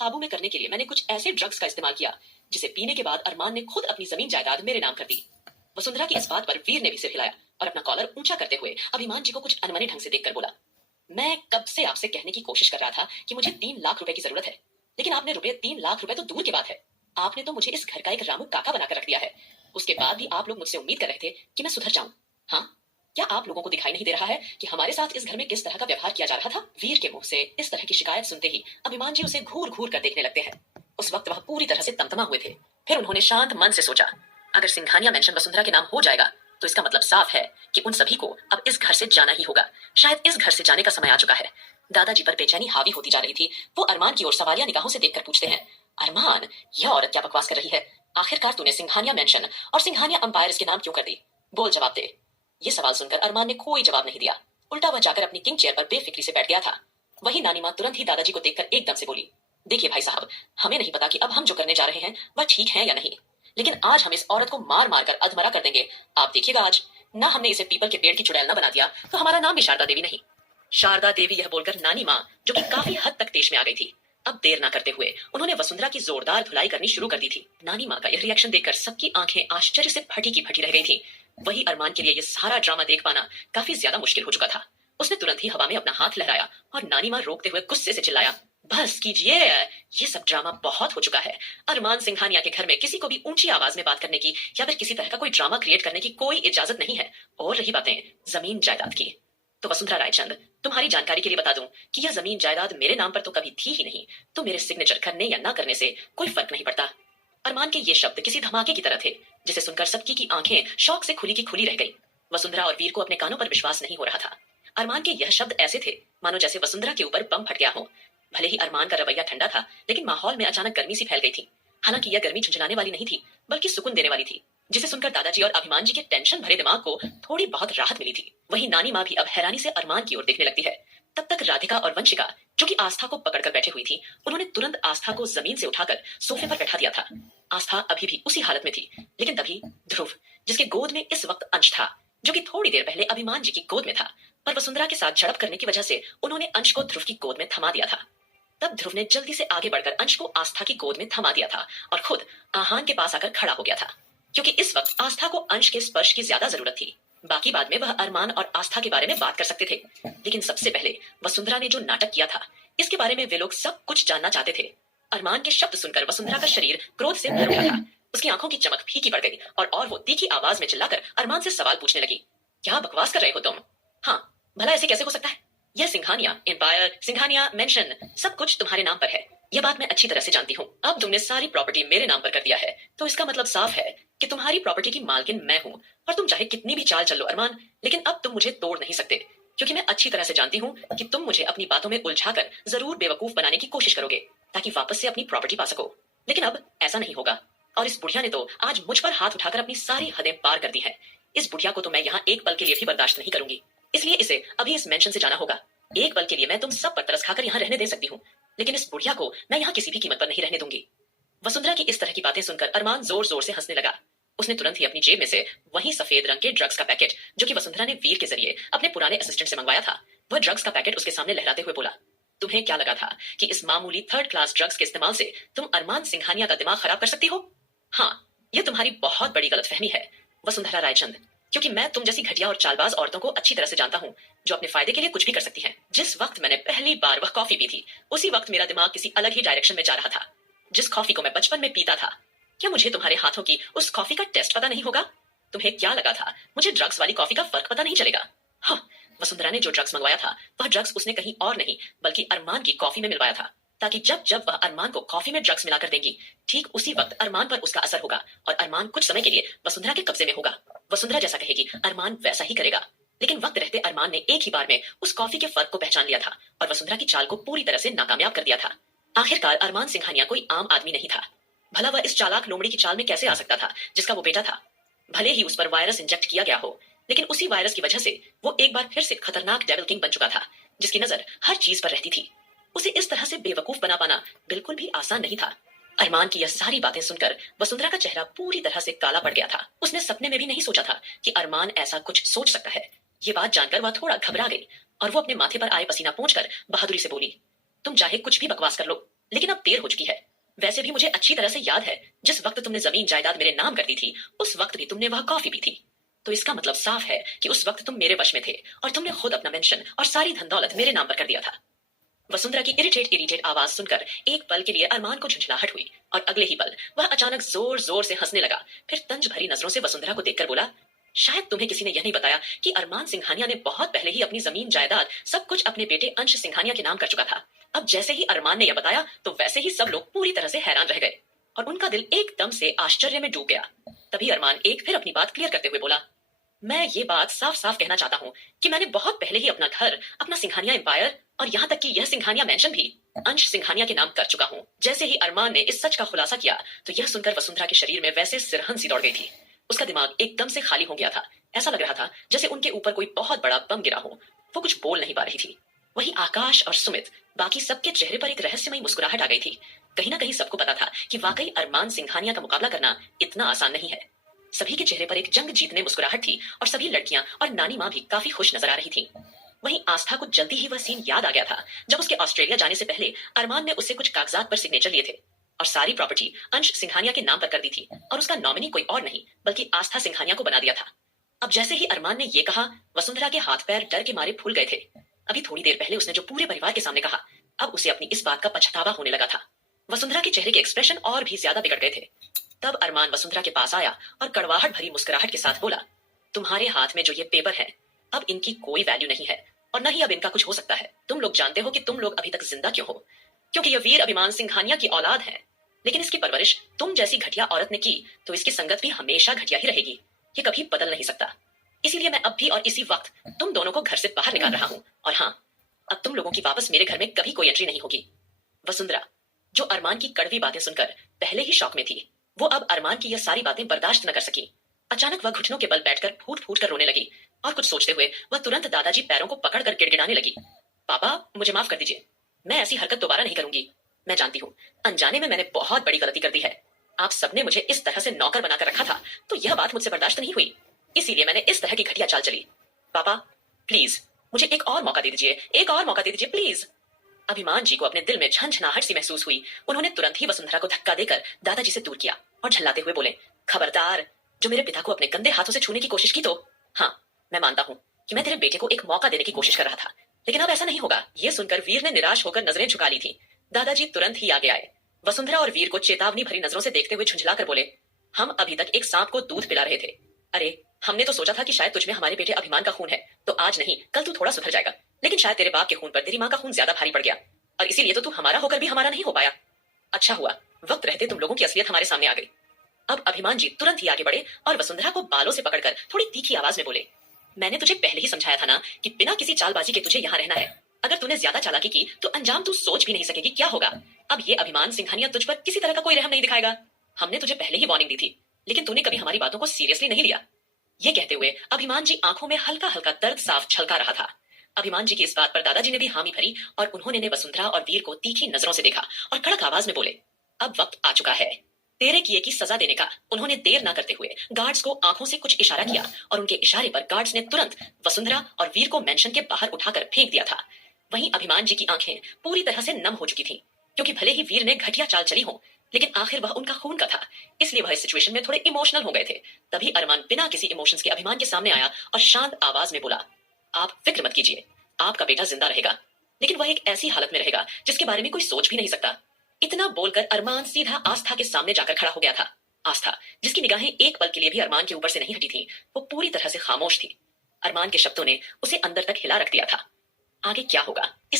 काबू में करने के लिए मैंने कुछ ऐसे ड्रग्स का इस्तेमाल किया जिसे पीने के बाद अरमान ने खुद अपनी जमीन जायदाद मेरे नाम कर दी। वसुंधरा की इस बात पर वीर ने भी सिर हिलाया और अपना कॉलर ऊंचा करते हुए अभिमान जी को कुछ अनमने ढंग से देखकर बोला, मैं कब से आपसे कहने की कोशिश कर रहा था कि मुझे 3 लाख रुपए की जरूरत है, लेकिन आपने रुपए 3 लाख रुपए तो दूर की बात है, आपने तो मुझे इस घर का एक रामू काका बनाकर रख दिया है। उसके बाद भी आप लोग मुझसे उम्मीद कर रहे थे कि मैं सुधर जाऊं। हाँ, क्या आप लोगों को दिखाई नहीं दे रहा है कि हमारे साथ इस घर में किस तरह का व्यवहार किया जा रहा था? वीर के मुंह से इस तरह की शिकायत सुनते ही अभिमान जी उसे घूर घूर कर देखने लगते हैं। उस वक्त वह पूरी तरह से तमतमा हुए थे। फिर उन्होंने शांत मन से सोचा, अगर सिंघानिया मेंशन वसुंधरा के नाम हो जाएगा तो इसका मतलब साफ है कि उन सभी को अब इस घर से जाना ही होगा। शायद इस घर से जाने का समय आ चुका है। दादाजी पर बेचैनी हावी होती जा रही थी। वो अरमान की ओर सवालिया निगाहों से देखकर पूछते हैं, अरमान, यह औरत क्या बकवास कर रही है? आखिरकार तूने सिंघानिया मेंशन और सिंघानिया अंपायर इसके नाम क्यों कर दी? बोल, जवाब दे। ये सवाल सुनकर अरमान ने कोई जवाब नहीं दिया। उल्टा वह जाकर अपनी किंग चेयर पर बेफिक्री से बैठ गया था। वही नानी माँ तुरंत ही दादाजी को देखकर एकदम से बोली, देखिए भाई साहब, हमें नहीं पता कि अब हम जो करने जा रहे हैं वह ठीक है या नहीं, लेकिन आज हम इस औरत को मार मार कर अधमरा कर देंगे। आप देखिएगा, आज ना हमने इसे पीपल के पेड़ की चुड़ैल ना बना दिया तो हमारा नाम भी शारदा देवी नहीं। शारदा देवी यह बोलकर नानी माँ, जो कि काफी हद तक तेज में आ गई थी, अब देर ना करते हुए उन्होंने वसुंधरा की जोरदार धुलाई करनी शुरू कर दी थी। नानी माँ का यह रिएक्शन देखकर सबकी आंखें आश्चर्य से फटी की फटी रह गई थी। वही अरमान के लिए यह सारा ड्रामा देख पाना काफी ज्यादा मुश्किल हो चुका था। उसने तुरंत ही हवा में अपना हाथ लहराया और नानी माँ रोकते हुए गुस्से से चिल्लाया, बस कीजिए, ये सब ड्रामा बहुत हो चुका है। अरमान सिंघानिया के घर में किसी को भी ऊंची आवाज में बात करने की या फिर किसी तरह का कोई ड्रामा क्रिएट करने की कोई इजाजत नहीं है। और रही बातें जमीन जायदाद की, तो वसुंधरा रायचंद, तुम्हारी जानकारी के लिए बता दूं कि यह जमीन जायदाद मेरे नाम पर तो कभी थी ही नहीं, तो मेरे सिग्नेचर करने या ना करने से कोई फर्क नहीं पड़ता। अरमान के ये शब्द किसी धमाके की तरह थे, जिसे सुनकर सबकी की आंखें शौक से खुली की खुली रह गई। वसुंधरा और वीर को अपने कानों पर विश्वास नहीं हो रहा था। अरमान के यह शब्द ऐसे थे मानो जैसे वसुंधरा के ऊपर बम फट गया हो। भले ही अरमान का रवैया ठंडा था, लेकिन माहौल में अचानक गर्मी सी फैल गई थी। हालांकि यह गर्मी झुंझुलाने वाली नहीं थी, बल्कि सुकून देने वाली थी, जिसे सुनकर दादाजी और अभिमान जी के टेंशन भरे दिमाग को थोड़ी बहुत राहत मिली थी। वहीं नानी माँ भी अब हैरानी से अरमान की ओर देखने लगती है। तब तक राधिका और वंशिका, जो कि आस्था को पकड़कर बैठी हुई थी, उन्होंने तुरंत आस्था को जमीन से उठाकर सोफे पर बैठा दिया था। आस्था अभी भी उसी हालत में थी, लेकिन तभी ध्रुव, जिसके गोद में इस वक्त अंश था, जो कि थोड़ी देर पहले अभिमान जी की गोद में था, पर वसुंधरा के साथ झड़प करने की वजह से उन्होंने अंश को ध्रुव की गोद में थमा दिया था। तब ध्रुव ने जल्दी से आगे बढ़कर अंश को आस्था की गोद में थमा दिया था और खुद आहान के पास आकर खड़ा हो गया था, क्योंकि इस वक्त आस्था को अंश के स्पर्श की ज्यादा जरूरत थी। बाकी बाद में वह अरमान और आस्था के बारे में बात कर सकते थे, लेकिन सबसे पहले वसुंधरा ने जो नाटक किया था, इसके बारे में वे लोग सब कुछ जानना चाहते थे। अरमान के शब्द सुनकर वसुंधरा का शरीर क्रोध से भर उठा था। उसकी आंखों की चमक फीकी पड़ गई और वो तीखी आवाज में चिल्लाकर अरमान से सवाल पूछने लगी, क्या बकवास कर रहे हो तुम? हाँ, भला ऐसे कैसे हो सकता है? यह सिंघानिया एम्पायर, सिंघानिया मेंशन, सब कुछ तुम्हारे नाम पर है। यह बात मैं अच्छी तरह से जानती हूँ। अब तुमने सारी प्रॉपर्टी मेरे नाम पर कर दिया है, तो इसका मतलब साफ है कि तुम्हारी प्रॉपर्टी की मालकिन मैं हूँ। और तुम चाहे कितनी भी चाल चलो अरमान, लेकिन अब तुम मुझे तोड़ नहीं सकते, क्योंकि मैं अच्छी तरह से जानती हूँ कि तुम मुझे अपनी बातों में उलझाकर जरूर बेवकूफ बनाने की कोशिश करोगे ताकि वापस से अपनी प्रॉपर्टी पा सको। लेकिन अब ऐसा नहीं होगा। और इस बुढ़िया ने तो आज मुझ पर हाथ उठाकर अपनी सारी हदें पार कर दी है। इस बुढ़िया को तो मैं यहाँ एक पल के लिए भी बर्दाश्त नहीं करूंगी, इसलिए इसे अभी इस मेंशन से जाना होगा। एक पल के लिए मैं तुम सब पर तरस खाकर यहाँ रहने दे सकती हूँ, लेकिन इस बुढ़िया को मैं यहाँ किसी भी कीमत पर नहीं रहने दूंगी। वसुंधरा की इस तरह की बातें सुनकर अरमान जोर जोर से हंसने लगा। उसने तुरंत ही अपनी जेब में से वही सफेद रंग के ड्रग्स का पैकेट, जो कि वसुंधरा ने वीर के जरिए अपने पुराने असिस्टेंट से मंगवाया था, वह ड्रग्स का पैकेट उसके सामने लहराते हुए बोला, तुम्हें क्या लगा था कि इस मामूली थर्ड क्लास ड्रग्स के इस्तेमाल से तुम अरमान सिंघानिया का दिमाग खराब कर सकती हो? हाँ, यह तुम्हारी बहुत बड़ी गलतफहमी है वसुंधरा रायचंद, क्योंकि मैं तुम जैसी घटिया और चालबाज औरतों को अच्छी तरह से जानता हूँ, जो अपने फायदे के लिए कुछ भी कर सकती हैं। जिस वक्त मैंने पहली बार वह कॉफी पी थी, उसी वक्त मेरा दिमाग किसी अलग ही डायरेक्शन में जा रहा था। जिस कॉफी को मैं बचपन में पीता था, क्या मुझे तुम्हारे हाथों की उस कॉफी का टेस्ट पता नहीं होगा? तुम्हें क्या लगा था मुझे ड्रग्स वाली कॉफी का फर्क पता नहीं चलेगा? हाँ, वसुंधरा ने जो ड्रग्स मंगवाया था, वह ड्रग्स उसने कहीं और नहीं बल्कि अरमान की कॉफी में मिलवाया था, ताकि जब जब वह अरमान को कॉफी में ड्रग्स मिलाकर देंगी, ठीक उसी वक्त अरमान पर उसका असर होगा और अरमान कुछ समय के लिए वसुंधरा के कब्जे में होगा। वसुंधरा जैसा कहेगी अरमान वैसा ही करेगा। लेकिन वक्त रहते अरमान ने एक ही बार में उस कॉफी के फर्क को पहचान लिया था और वसुंधरा की चाल को पूरी तरह से नाकामयाब कर दिया था। आखिरकार अरमान सिंघानिया कोई आम आदमी नहीं था। भला वह इस चालाक लोमड़ी की चाल में कैसे आ सकता था जिसका वो बेटा था? भले ही उस पर वायरस इंजेक्ट किया गया हो, लेकिन उसी वायरस की वजह से वो एक बार फिर से खतरनाक डेविल किंग बन चुका था, जिसकी नजर हर चीज पर रहती थी। उसे इस तरह से बेवकूफ बना पाना बिल्कुल भी आसान नहीं था। अरमान की यह सारी बातें सुनकर वसुंधरा का चेहरा पूरी तरह से काला पड़ गया था। उसने सपने में भी नहीं सोचा था कि अरमान ऐसा कुछ सोच सकता है। ये बात जानकर वह थोड़ा घबरा गई और वो अपने माथे पर आए पसीना पोंछकर बहादुरी से बोली, तुम चाहे कुछ भी बकवास कर लो, लेकिन अब देर हो चुकी है। वैसे भी मुझे अच्छी तरह से याद है, जिस वक्त तुमने जमीन जायदाद मेरे नाम कर दी थी, उस वक्त भी तुमने वह कॉफी पी थी। तो इसका मतलब साफ है कि उस वक्त तुम मेरे वश में थे और तुमने खुद अपना मेंशन और सारी धन दौलत मेरे नाम पर कर दिया था। वसुंधरा की इरिटेट इरिटेट आवाज सुनकर एक पल के लिए अरमान को झुंझलाहट हुई और अगले ही पल वह अचानक जोर जोर से हंसने लगा। फिर तंज भरी नजरों से वसुंधरा को देखकर बोला, शायद तुम्हें किसी ने यह नहीं बताया कि अरमान सिंघानिया ने बहुत पहले ही अपनी जमीन जायदाद सब कुछ अपने बेटे अंश सिंघानिया के नाम कर चुका था। अब जैसे ही अरमान ने यह बताया तो वैसे ही सब लोग पूरी तरह से हैरान रह गए और उनका दिल एकदम से आश्चर्य में डूब गया। तभी अरमान एक फिर अपनी बात क्लियर करते हुए बोला, मैं ये बात साफ साफ कहना चाहता हूँ कि मैंने बहुत पहले ही अपना घर, अपना सिंघानिया एम्पायर और यहाँ तक कि यह सिंघानिया मेंशन भी अंश सिंघानिया के नाम कर चुका हूँ। जैसे ही अरमान ने इस सच का खुलासा किया तो यह सुनकर वसुंधरा के शरीर में वैसे सिरहन सी दौड़ गई थी। उसका दिमाग एकदम से खाली हो गया था। ऐसा लग रहा था जैसे उनके ऊपर कोई बहुत बड़ा बम गिरा हो। वो कुछ बोल नहीं पा रही थी। वही आकाश और सुमित, बाकी सबके चेहरे पर एक रहस्यमयी मुस्कुराहट आ गई थी। कहीं ना कहीं सबको पता था कि वाकई अरमान सिंघानिया का मुकाबला करना इतना आसान नहीं है। सभी के चेहरे पर एक जंग जीतने मुस्कुराहट थी और सभी लड़कियां और नानी माँ भी काफी खुश नजर आ रही थी। वहीं आस्था को जल्दी ही वह सीन याद आ गया था जब उसके ऑस्ट्रेलिया जाने से पहले अरमान ने उससे कुछ कागजात पर सिग्नेचर लिए थे और सारी प्रॉपर्टी अंश सिंघानिया के नाम पर कर दी थी और उसका नॉमिनी कोई और नहीं बल्कि आस्था सिंघानिया को बना दिया था। अब जैसे ही अरमान ने ये कहा, वसुंधरा के हाथ पैर डर के मारे फूल गए थे। अभी थोड़ी देर पहले उसने जो पूरे परिवार के सामने कहा, अब उसे अपनी इस बात का पछतावा होने लगा था। वसुंधरा के चेहरे के एक्सप्रेशन और भी ज्यादा बिगड़ गए थे। तब अरमान वसुंधरा के पास आया और कड़वाहट भरी मुस्कुराहट के साथ बोला, तुम्हारे हाथ में जो ये पेपर है, अब इनकी कोई वैल्यू नहीं है और न ही अब इनका कुछ हो सकता है। तुम लोग जानते हो कि तुम लोग अभी तक जिंदा क्यों हो, क्योंकि यह वीर अभिमान सिंघानिया की औलाद है। लेकिन इसकी परवरिश तुम जैसी घटिया औरत ने की तो इसकी संगत भी हमेशा घटिया ही रहेगी। ये कभी बदल नहीं सकता। इसीलिए मैं अब भी और इसी वक्त तुम दोनों को घर से बाहर निकाल रहा हूँ। और हाँ, अब तुम लोगों की वापस मेरे घर में कभी कोई एंट्री नहीं होगी। वसुंधरा, जो अरमान की कड़वी बातें सुनकर पहले ही शौक में थी, वो अब अरमान की यह सारी बातें बर्दाश्त न कर सकी। अचानक वह घुटनों के बल बैठकर फूट फूट कर रोने लगी और कुछ सोचते हुए वह तुरंत दादाजी पैरों को पकड़कर गिड़गिड़ाने लगी। पापा, मुझे माफ कर दीजिए, मैं ऐसी हरकत दोबारा नहीं करूंगी। मैं जानती हूँ अनजाने में मैंने बहुत बड़ी गलती कर दी है। आप सबने मुझे इस तरह से नौकर बनाकर रखा था तो यह बात मुझसे बर्दाश्त नहीं हुई, इसीलिए मैंने इस तरह की घटिया चाल चली। पापा प्लीज मुझे एक और मौका दे दीजिए, एक और मौका दे दीजिए प्लीज। अभिमान जी को अपने दिल में झंझनाहट सी महसूस हुई। उन्होंने तुरंत ही वसुंधरा को धक्का देकर दादाजी से दूर किया और झल्लाते हुए बोले, खबरदार, जो मेरे पिता को अपने गंदे हाथों से छूने की कोशिश की तो। हाँ, मैं मानता हूँ कि मैं तेरे बेटे को एक मौका देने की कोशिश कर रहा था, लेकिन अब ऐसा नहीं होगा। ये सुनकर वीर ने निराश होकर नजरें झुका ली थी। दादाजी तुरंत ही आगे आए। वसुंधरा और वीर को चेतावनी भरी नजरों से देखते हुए झुंझला कर बोले, हम अभी तक एक सांप को दूध पिला रहे थे। अरे, हमने तो सोचा था कि शायद तुझमें हमारे बेटे अभिमान का खून है तो आज नहीं कल तू थोड़ा सुधर जाएगा, लेकिन शायद तेरे बाप के खून पर तेरी माँ का खून ज्यादा भारी पड़ गया और इसीलिए तो तू हमारा होकर भी हमारा नहीं हो पाया। अच्छा हुआ वक्त रहते तुम लोगों की असलियत हमारे सामने आ गई। अब अभिमान जी तुरंत ही आगे बढ़े और वसुंधरा को बालों से पकड़कर थोड़ी तीखी आवाज में बोले, मैंने तुझे पहले ही समझाया था ना कि बिना किसी चालबाजी के तुझे यहाँ रहना है। अगर तूने ज्यादा चालाकी की तो अंजाम तू सोच भी नहीं सकेगी क्या होगा। अब ये अभिमान सिंघानिया तुझ पर किसी तरह का कोई रहम नहीं दिखाएगा। हमने तुझे पहले ही वार्निंग दी थी, लेकिन तूने कभी हमारी बातों को सीरियसली नहीं लिया। ये कहते हुए अभिमान जी आंखों में हल्का हल्का दर्द साफ छलका रहा था। अभिमान जी की इस बात पर दादाजी ने भी हामी भरी और उन्होंने वसुंधरा और वीर को तीखी नजरों से देखा और कड़क आवाज में बोले, अब वक्त आ चुका है तेरे किए की सजा देने का। उन्होंने देर न करते हुए गार्ड्स को आंखों से कुछ इशारा किया और उनके इशारे पर गार्ड्स ने तुरंत वसुंधरा और वीर को मेंशन के बाहर उठाकर फेंक दिया था। वहीं अभिमान जी की आंखें पूरी तरह से नम हो चुकी थीं, क्योंकि भले ही वीर ने घटिया चाल चली हो, लेकिन आखिर वह उनका खून का था, इसलिए वह इस सिचुएशन में थोड़े इमोशनल हो गए थे। तभी अरमान बिना किसी इमोशंस के अभिमान के सामने आया और शांत आवाज में बोला, आप फिक्र मत कीजिए, आपका बेटा जिंदा रहेगा, लेकिन वह एक ऐसी हालत में रहेगा जिसके बारे में कोई सोच भी नहीं सकता। इतना बोलकर अरमान सीधा आस्था के सामने जाकर खड़ा हो गया था। आस्था, जिसकी निगाहें एक पल के लिए भी अरमान के ऊपर से नहीं हटी थी, वो पूरी तरह से खामोश थी। अरमान के शब्दों ने उसे अंदर तक हिला रख दिया था। आगे क्या होगा